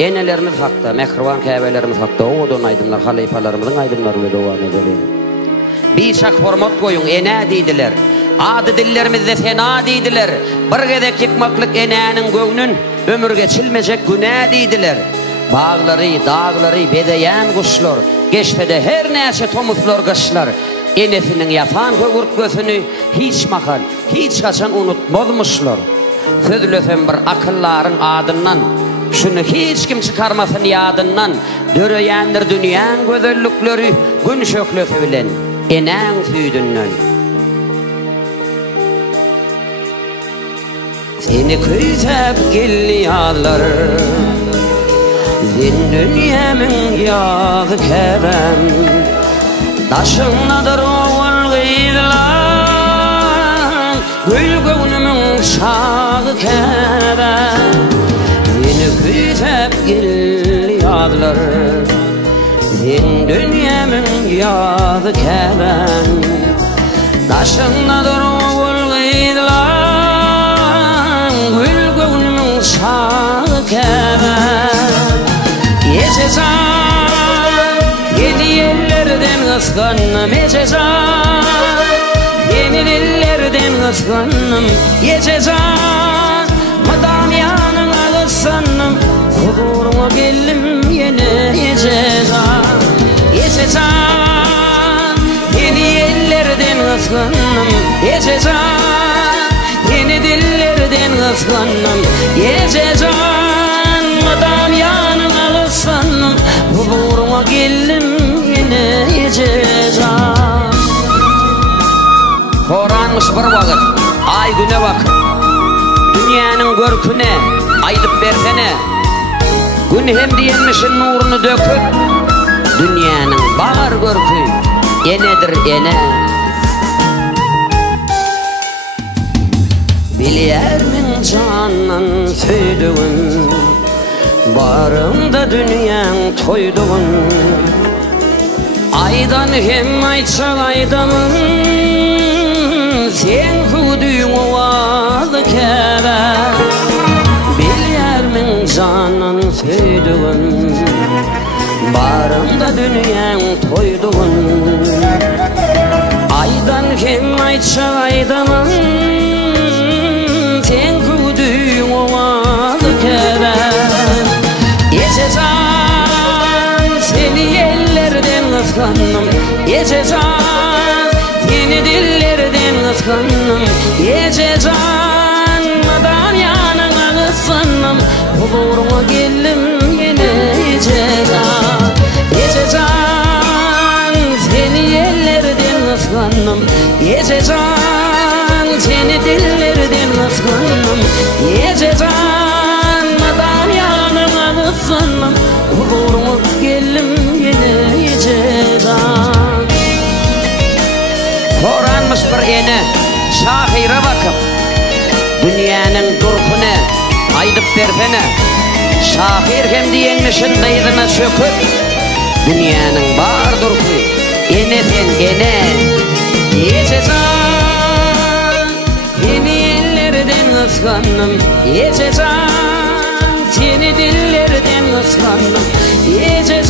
enelerimiz hakda, mehriban käbelerimiz hakda, oğudun aydınlar, halifalarımızın aydınlarına devam edelim. Bir şak format koyun, ene deydiler. Adı dillerimizde sena deydiler. Bir gedek yıkmaklık enenin göğnün, ömür geçilmeyecek güne deydiler. Bağları, dağları bedeyen kuşlar, geçtede her neyse tomuzlar kışlar. Enesinin yatan kögürt gözünü hiç mahal, hiç kaçan unutmazmışlar. Sözlösen bir akılların adından, şunu hiç kim çıkarmasın yadından. Döreyendir dünyanın güzellikleri, gün şöklöse bilen enen süydünden. Seni küytep geliyorlar, zin dünyamın yağı kerem. Taşınladır oğul gıydılar, gül göğnümün şağı kerem. Seni küytep geliyorlar, zin dünyamın yağı kerem. Taşınladır oğul gıydılar, gül göğnümün şağı kerem. Yeşezan yeni yerlerden kıskanım, yeşezan yeni dillerden kıskanım, yeşezan madam yanına kıskanım, huzuruma geldim yine yeşezan. Yeşezan yeni yerlerden kıskanım, yeşezan yeni dillerden kıskanım, yeşezan madam yanına kıskanım, huzuruma geldim yine yeşezan. Horanmış bir vakit, ay güne bakın, dünyanın görküne aydıp versene. Gün hem diyenmişin nurunu döküp, dünyanın bağır görkü enedir ene. Bilermin canan söydüğün, barımda dünyan toyduğun. Aydan hem ayçak aydamın, sen hudüğün ovalı kere. Bilermin canan söydüğün, barımda dünyan toyduğun. Aydan hem ayçak aydamın, sen hudüğün ovalı kere. Yeşezan seni ellerden kıskanım, yeşezan yeni dillerden kıskanım, yeşezan madan yanına kıskanım, huzuruma geldim yine yeşezan. Yeşezan seni ellerden kıskanım, yeşezan seni dillerden kıskanım, yeşezan madan yanına kıskanım, huzuruma geldim yine yeşezan. Soranmış bir ene şahire bakıp, dünyanın durkune aydıp versene. Şahir hem diyenmişin beydine çöküp, dünyanın bağır durku ene sen ene. Yeşezan yeni ellerden kıskanım, yeşezan seni dillerden kıskanım, yeşezan